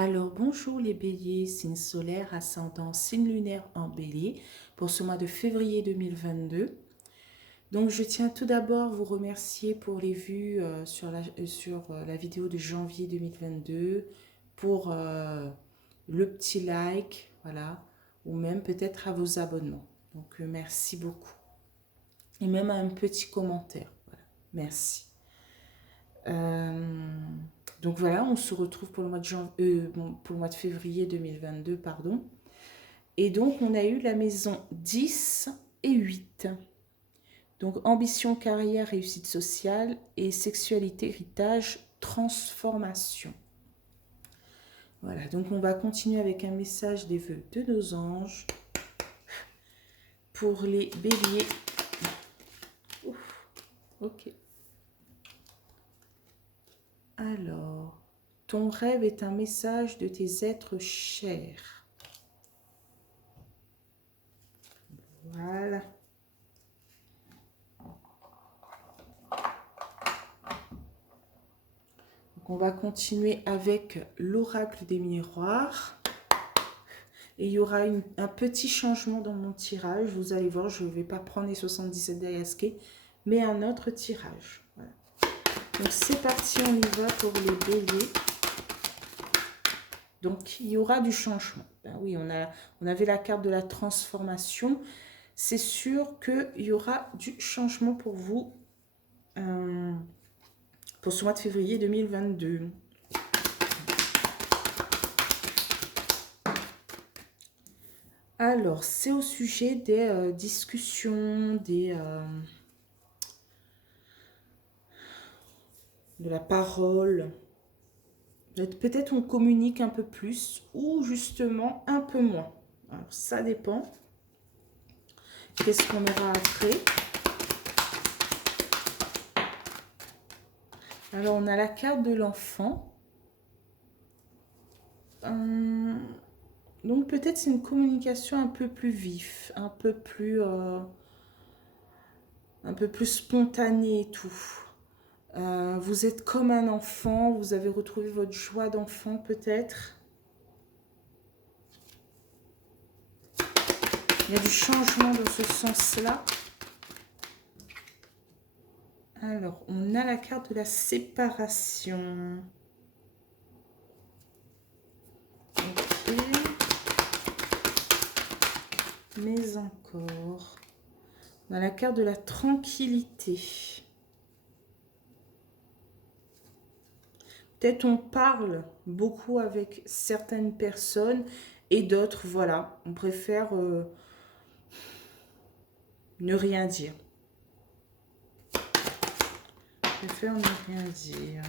Alors, bonjour les béliers, signe solaire, ascendant, signe lunaire en bélier pour ce mois de février 2022. Donc, je tiens tout d'abord à vous remercier pour les vues sur la vidéo de janvier 2022, pour le petit like, voilà, ou même peut-être à vos abonnements. Donc, merci beaucoup. Et même un petit commentaire, voilà, merci. Euh, donc voilà, on se retrouve pour le mois de pour le mois de février 2022, pardon. Et donc on a eu la maison 10 et 8. Donc ambition, carrière, réussite sociale et sexualité, héritage, transformation. Voilà, donc on va continuer avec un message des vœux de nos anges pour les béliers. Ouf, ok. Alors, ton rêve est un message de tes êtres chers. Voilà. Donc on va continuer avec l'oracle des miroirs. Et il y aura un petit changement dans mon tirage. Vous allez voir, je ne vais pas prendre les 77 d'Ayaske, mais un autre tirage. Voilà. Donc c'est parti, on y va pour les béliers. Donc il y aura du changement. Ben oui, on avait la carte de la transformation. C'est sûr qu'il y aura du changement pour vous pour ce mois de février 2022. Alors, c'est au sujet des discussions, de la parole. Peut-être on communique un peu plus ou justement un peu moins. Alors, ça dépend. Qu'est-ce qu'on aura après? Alors, on a la carte de l'enfant. Donc, peut-être c'est une communication un peu plus vive, un peu plus spontanée et tout. Vous êtes comme un enfant, vous avez retrouvé votre joie d'enfant peut-être. Il y a du changement dans ce sens-là. Alors, on a la carte de la séparation. Ok. Mais encore. On a la carte de la tranquillité. Peut-être on parle beaucoup avec certaines personnes et d'autres, voilà, on préfère ne rien dire. On préfère ne rien dire.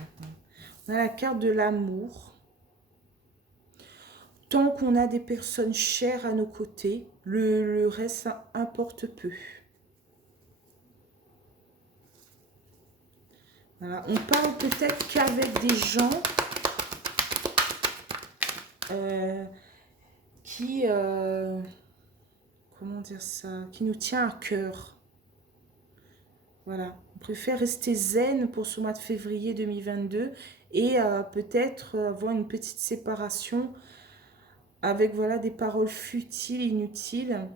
On a la carte de l'amour. Tant qu'on a des personnes chères à nos côtés, le reste, ça importe peu. Voilà. On parle peut-être qu'avec des gens qui, comment dire ça, qui nous tient à cœur. Voilà, on préfère rester zen pour ce mois de février 2022 et peut-être avoir une petite séparation avec voilà des paroles futiles, inutiles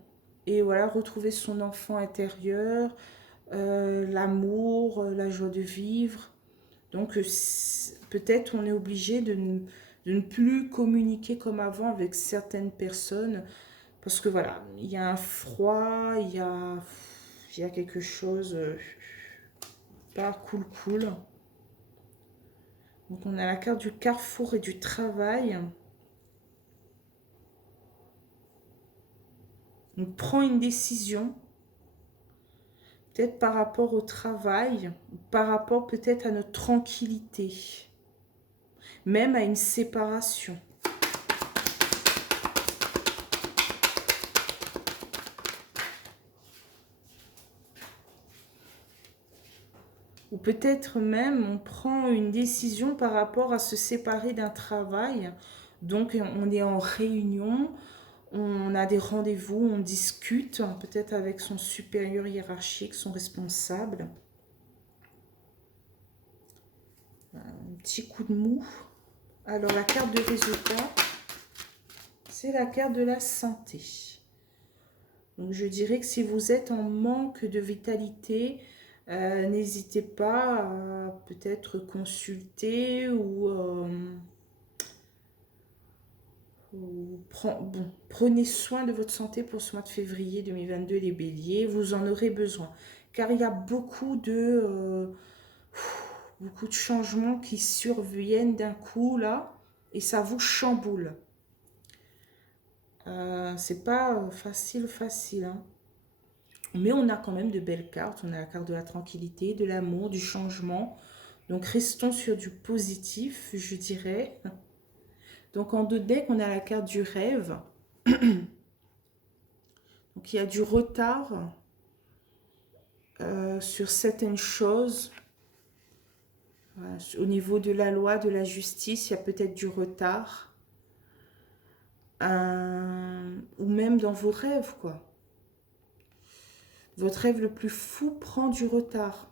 et voilà retrouver son enfant intérieur, l'amour, la joie de vivre. Donc peut-être on est obligé de ne plus communiquer comme avant avec certaines personnes parce que voilà, il y a un froid, il y a quelque chose pas cool. Donc on a la carte du carrefour et du travail. On prend une décision, peut-être par rapport au travail, par rapport peut-être à notre tranquillité, même à une séparation. Ou peut-être même on prend une décision par rapport à se séparer d'un travail. Donc on est en réunion, on a des rendez-vous, on discute peut-être avec son supérieur hiérarchique, son responsable. Un petit coup de mou. Alors, la carte de résultat, c'est la carte de la santé. Donc, je dirais que si vous êtes en manque de vitalité, n'hésitez pas à peut-être consulter bon, prenez soin de votre santé pour ce mois de février 2022, les béliers. Vous en aurez besoin. Car il y a beaucoup de changements qui surviennent d'un coup, là. Et ça vous chamboule. C'est pas facile, hein. Mais on a quand même de belles cartes. On a la carte de la tranquillité, de l'amour, du changement. Donc, restons sur du positif, je dirais. Donc, en 2 decks, on a la carte du rêve. Donc, il y a du retard sur certaines choses. Voilà, au niveau de la loi, de la justice, il y a peut-être du retard. Ou même dans vos rêves, quoi. Votre rêve le plus fou prend du retard.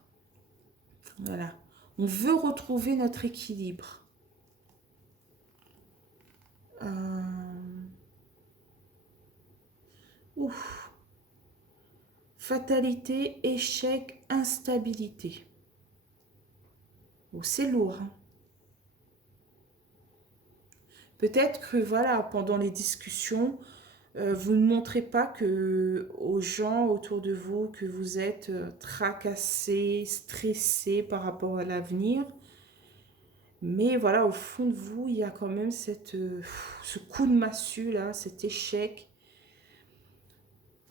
Voilà. On veut retrouver notre équilibre. Ouf. Fatalité, échec, instabilité. Oh, c'est lourd. Hein. Peut-être que, voilà, pendant les discussions, vous ne montrez pas aux gens autour de vous que vous êtes tracassé, stressé par rapport à l'avenir. Mais voilà, au fond de vous, il y a quand même ce coup de massue là, cet échec.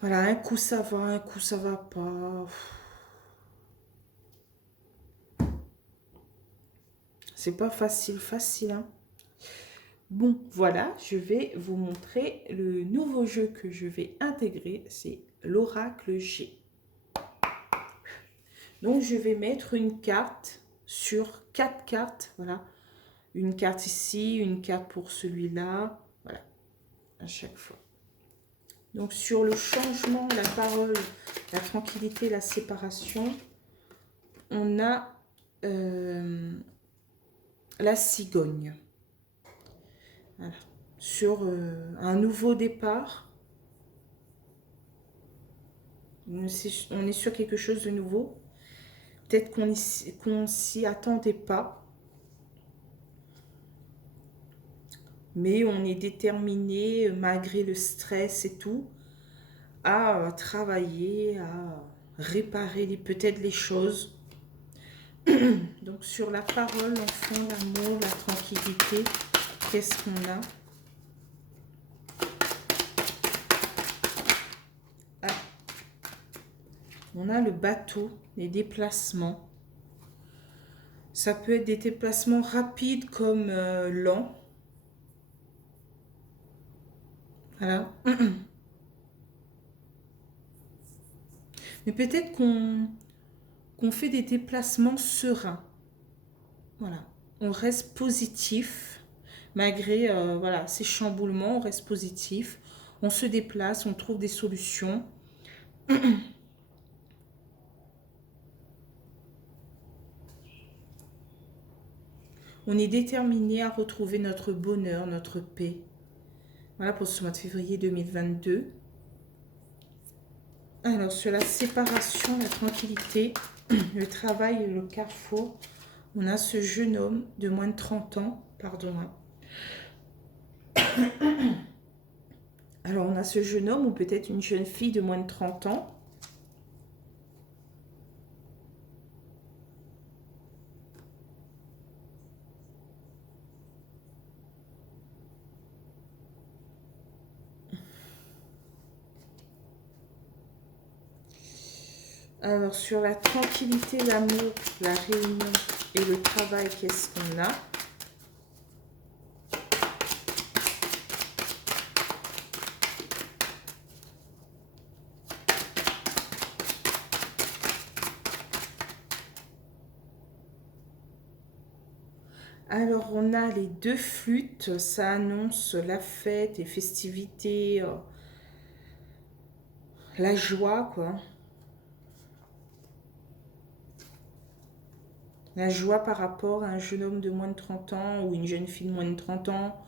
Voilà, un coup ça va, un coup ça va pas. C'est pas facile, hein. Bon, voilà, je vais vous montrer le nouveau jeu que je vais intégrer, c'est l'Oracle G. Donc, je vais mettre une carte sur 4 cartes, voilà. Une carte ici, une carte pour celui-là, voilà, à chaque fois. Donc, sur le changement, la parole, la tranquillité, la séparation, on a la cigogne. Voilà. Sur un nouveau départ, on est sur quelque chose de nouveau. Peut-être qu'on s'y attendait pas. Mais on est déterminé, malgré le stress et tout, à travailler, à réparer peut-être les choses. Donc sur la parole, l'enfant, l'amour, la tranquillité, qu'est-ce qu'on a? On a le bateau, les déplacements. Ça peut être des déplacements rapides comme lents. Voilà. Mais peut-être qu'on fait des déplacements sereins. Voilà. On reste positif. Malgré voilà, ces chamboulements, on reste positif. On se déplace, on trouve des solutions. On est déterminé à retrouver notre bonheur, notre paix. Voilà pour ce mois de février 2022. Alors, sur la séparation, la tranquillité, le travail et le carrefour, on a ce jeune homme de moins de 30 ans, pardon. Alors, on a ce jeune homme ou peut-être une jeune fille de moins de 30 ans. Alors, sur la tranquillité, l'amour, la réunion et le travail, qu'est-ce qu'on a? Alors, on a les 2 flûtes, ça annonce la fête et festivité, la joie, quoi. La joie par rapport à un jeune homme de moins de 30 ans ou une jeune fille de moins de 30 ans.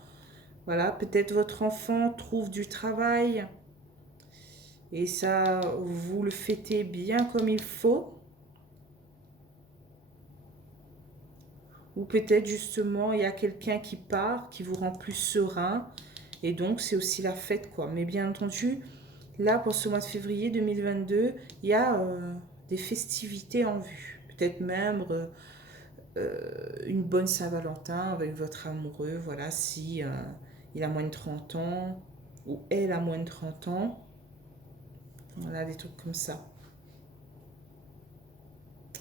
Voilà, peut-être votre enfant trouve du travail et ça, vous le fêtez bien comme il faut. Ou peut-être justement, il y a quelqu'un qui part, qui vous rend plus serein. Et donc, c'est aussi la fête, quoi. Mais bien entendu, là, pour ce mois de février 2022, il y a des festivités en vue. Peut-être même une bonne Saint-Valentin avec votre amoureux. Voilà, si il a moins de 30 ans ou elle a moins de 30 ans. Voilà, des trucs comme ça.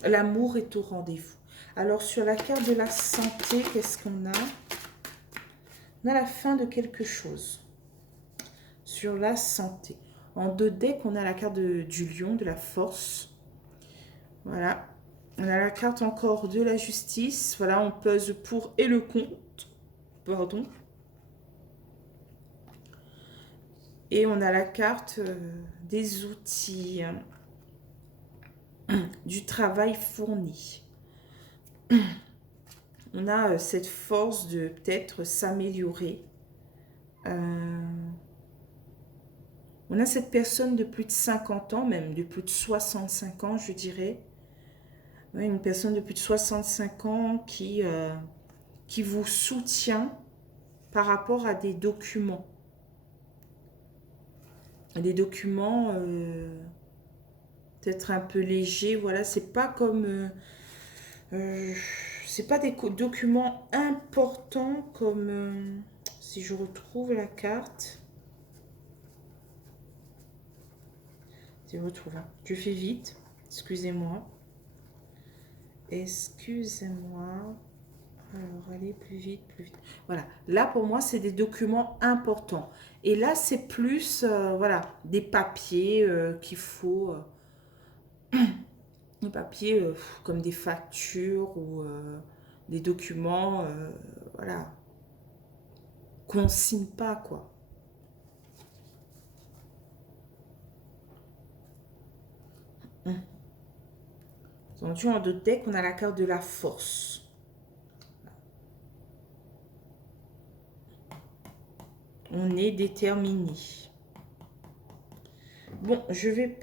L'amour est au rendez-vous. Alors, sur la carte de la santé, qu'est-ce qu'on a? On a la fin de quelque chose. Sur la santé. En 2 decks, on a la carte du lion, de la force. Voilà. On a la carte encore de la justice. Voilà, on pèse pour et le contre. Pardon. Et on a la carte des outils. Du travail fourni. On a cette force de peut-être s'améliorer. On a cette personne de plus de 50 ans, même de plus de 65 ans, je dirais. Ouais, une personne de plus de 65 ans qui vous soutient par rapport à des documents. Des documents peut-être un peu légers, voilà. C'est pas comme... c'est pas des documents importants comme... si je retrouve la carte... Je retrouve. Je fais vite. Excusez-moi. Excusez-moi. Alors, allez plus vite, plus vite. Voilà. Là, pour moi, c'est des documents importants. Et là, c'est plus, voilà, des papiers qu'il faut... des papiers comme des factures ou des documents, voilà, qu'on ne signe pas, quoi. Entendu, en 2 decks, on a la carte de la force. On est déterminé. Bon, je vais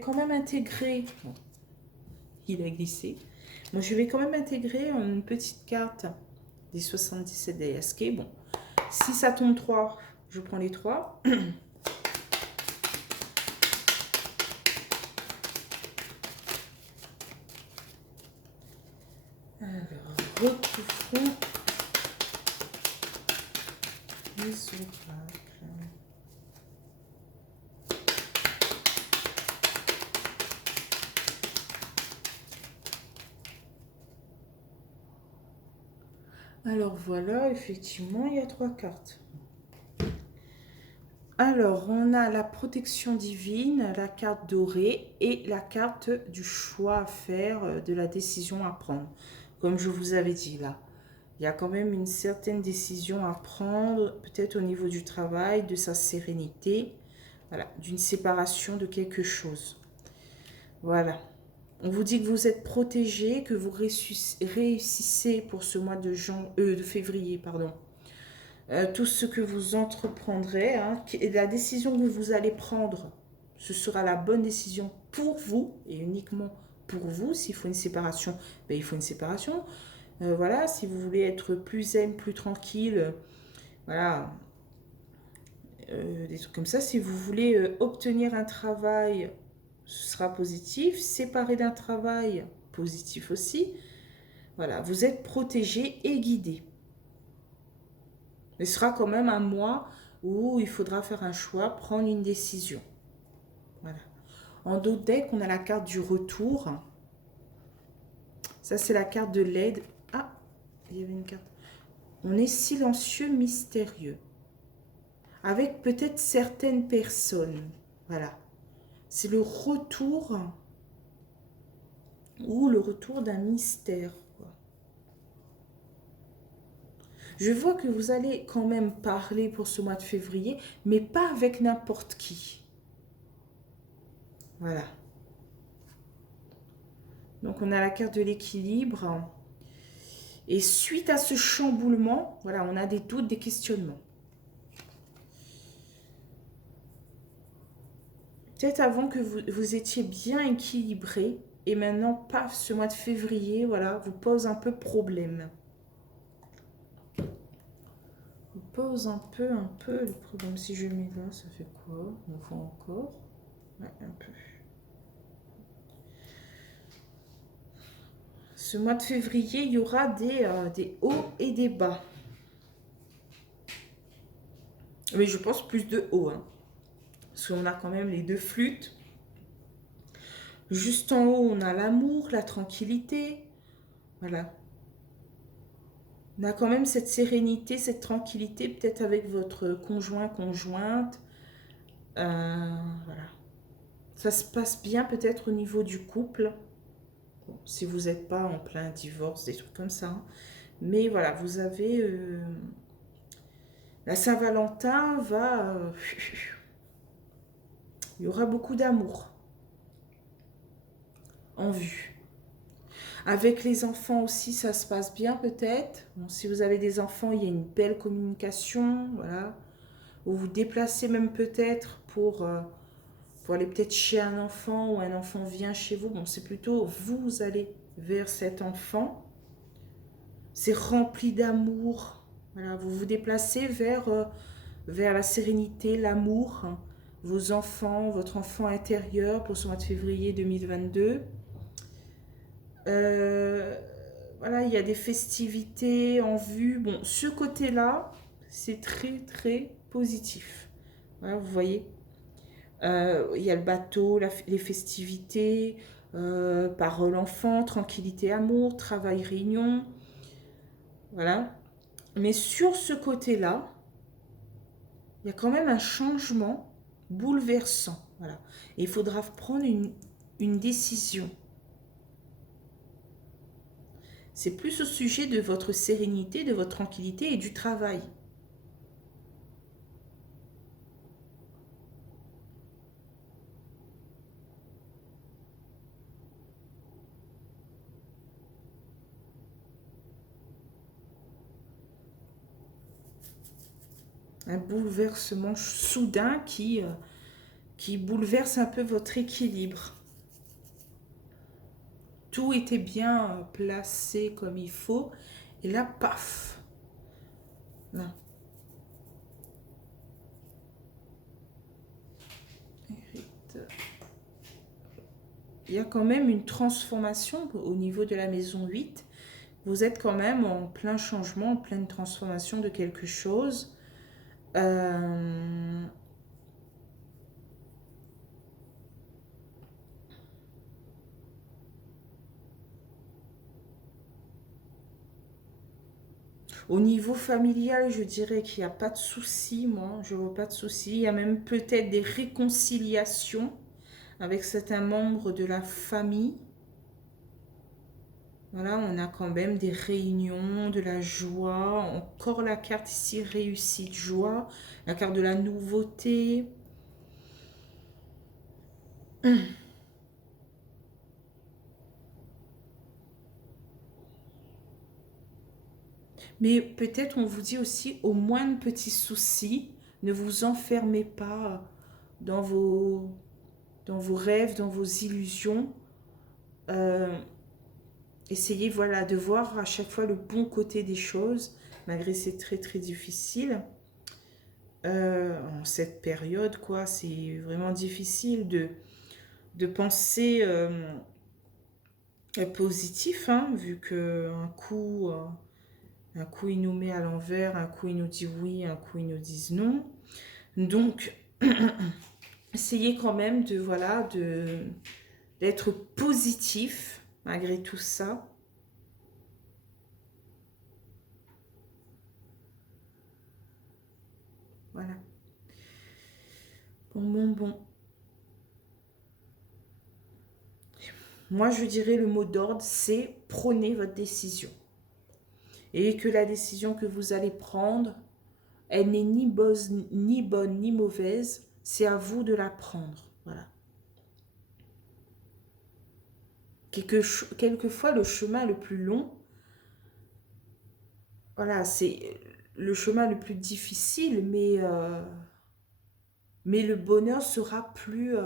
quand même intégrer. Bon, il a glissé. Bon, je vais quand même intégrer une petite carte des 77 d'ASK. Bon, si ça tombe 3, je prends les 3. Alors, recouvrons les oracles. Alors voilà, effectivement, il y a 3 cartes. Alors, on a la protection divine, la carte dorée et la carte du choix à faire, de la décision à prendre. Comme je vous avais dit là, il y a quand même une certaine décision à prendre, peut-être au niveau du travail, de sa sérénité, voilà, d'une séparation de quelque chose. Voilà. On vous dit que vous êtes protégé, que vous réussissez pour ce mois de février, pardon. Tout ce que vous entreprendrez, hein, et la décision que vous allez prendre, ce sera la bonne décision pour vous et uniquement pour vous. S'il faut une séparation, ben, il faut une séparation. Voilà, si vous voulez être plus zen, plus tranquille, voilà, des trucs comme ça. Si vous voulez obtenir un travail, ce sera positif. Séparer d'un travail, positif aussi. Voilà, vous êtes protégé et guidé. Mais ce sera quand même un mois où il faudra faire un choix, prendre une décision. Voilà. En dos deck, on a la carte du retour. Ça, c'est la carte de l'aide. Ah, il y avait une carte. On est silencieux, mystérieux. Avec peut-être certaines personnes. Voilà. C'est le retour ou le retour d'un mystère. Je vois que vous allez quand même parler pour ce mois de février, mais pas avec n'importe qui. Voilà. Donc, on a la carte de l'équilibre. Et suite à ce chamboulement, voilà, on a des doutes, des questionnements. Peut-être avant que vous étiez bien équilibré. Et maintenant, paf, ce mois de février, voilà, vous pose un peu problème. Vous pose un peu le problème. Si je mets là, ça fait quoi? On voit encore. Ouais, un peu. Ce mois de février, il y aura des hauts et des bas. Mais je pense plus de hauts, hein. Parce qu'on a quand même les deux flûtes. Juste en haut, on a l'amour, la tranquillité. Voilà. On a quand même cette sérénité, cette tranquillité, peut-être avec votre conjoint, conjointe. Voilà. Ça se passe bien peut-être au niveau du couple. Bon, si vous n'êtes pas en plein divorce, des trucs comme ça, hein. Mais voilà, vous avez... la Saint-Valentin va... il y aura beaucoup d'amour en vue. Avec les enfants aussi, ça se passe bien peut-être. Bon, si vous avez des enfants, il y a une belle communication. Voilà. Vous vous déplacez même peut-être pour aller peut-être chez un enfant ou un enfant vient chez vous. Bon, c'est plutôt vous allez vers cet enfant. C'est rempli d'amour. Voilà, vous vous déplacez vers la sérénité, l'amour, hein, vos enfants, votre enfant intérieur pour ce mois de février 2022. Voilà, il y a des festivités en vue. Bon, ce côté-là, c'est très, très positif. Voilà, vous voyez. Il y a le bateau, les festivités, parole enfant, tranquillité, amour, travail, réunion. Voilà. Mais sur ce côté-là, il y a quand même un changement bouleversant. Voilà. Et il faudra prendre une décision. C'est plus au sujet de votre sérénité, de votre tranquillité et du travail. Un bouleversement soudain qui bouleverse un peu votre équilibre. Tout était bien placé comme il faut. Et là, paf. Là. Il y a quand même une transformation au niveau de la maison 8. Vous êtes quand même en plein changement, en pleine transformation de quelque chose. Au niveau familial, je dirais qu'il n'y a pas de souci, moi. Je ne vois pas de souci. Il y a même peut-être des réconciliations avec certains membres de la famille. Voilà, on a quand même des réunions, de la joie. Encore la carte ici, réussite, joie. La carte de la nouveauté. Mais peut-être on vous dit aussi, au moindre petit souci, ne vous enfermez pas dans dans vos rêves, dans vos illusions. Essayez, voilà, de voir à chaque fois le bon côté des choses, malgré c'est très très difficile. En cette période, quoi, c'est vraiment difficile de penser positif, hein, vu que un coup il nous met à l'envers, un coup il nous dit oui, un coup il nous dit non. Donc, essayez quand même de, voilà, d'être positif malgré tout ça. Voilà. Bon. Moi, je dirais le mot d'ordre, c'est prenez votre décision. Et que la décision que vous allez prendre, elle n'est ni bonne ni mauvaise. C'est à vous de la prendre. Voilà. quelquefois, le chemin le plus long, voilà, c'est le chemin le plus difficile, mais le bonheur sera plus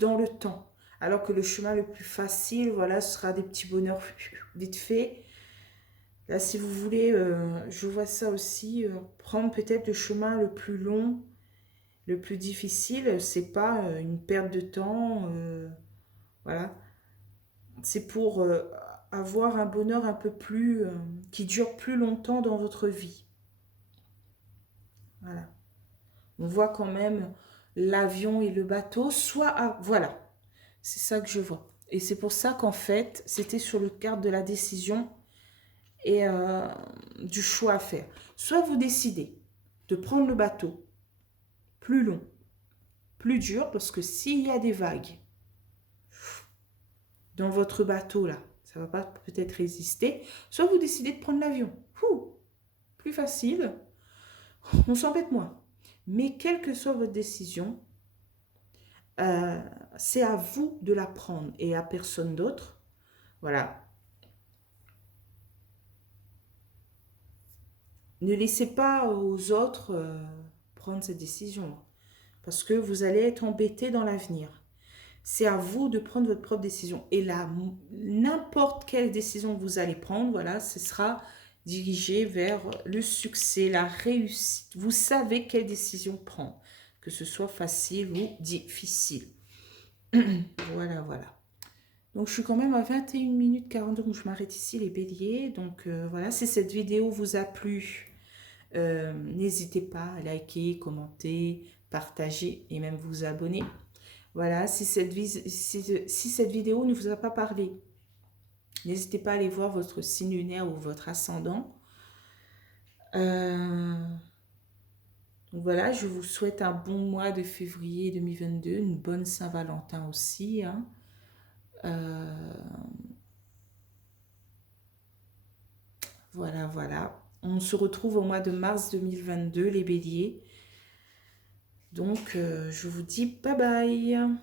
dans le temps. Alors que le chemin le plus facile, voilà, ce sera des petits bonheurs vite fait. Là, si vous voulez, je vois ça aussi, prendre peut-être le chemin le plus long, le plus difficile, c'est pas une perte de temps, voilà. C'est pour avoir un bonheur un peu plus, qui dure plus longtemps dans votre vie. Voilà. On voit quand même l'avion et le bateau, voilà, c'est ça que je vois. Et c'est pour ça qu'en fait, c'était sur le cadre de la décision et du choix à faire. Soit vous décidez de prendre le bateau plus long, plus dur, parce que s'il y a des vagues dans votre bateau là, ça va pas peut-être résister. Soit vous décidez de prendre l'avion, plus facile, on s'embête moins. Mais quelle que soit votre décision, euh, c'est à vous de la prendre et à personne d'autre. Voilà. Ne laissez pas aux autres prendre cette décision parce que vous allez être embêté dans l'avenir. C'est à vous de prendre votre propre décision. Et là, n'importe quelle décision que vous allez prendre, voilà, ce sera dirigé vers le succès, la réussite. Vous savez quelle décision prendre, que ce soit facile ou difficile. Voilà, voilà. Donc, je suis quand même à 21 minutes 40, donc je m'arrête ici, les béliers. Donc, voilà, si cette vidéo vous a plu, n'hésitez pas à liker, commenter, partager et même vous abonner. Voilà, si cette vidéo ne vous a pas parlé, n'hésitez pas à aller voir votre signe lunaire ou votre ascendant. Donc voilà, je vous souhaite un bon mois de février 2022, une bonne Saint-Valentin aussi. Hein. Voilà, voilà. On se retrouve au mois de mars 2022, les béliers. Donc, je vous dis bye bye.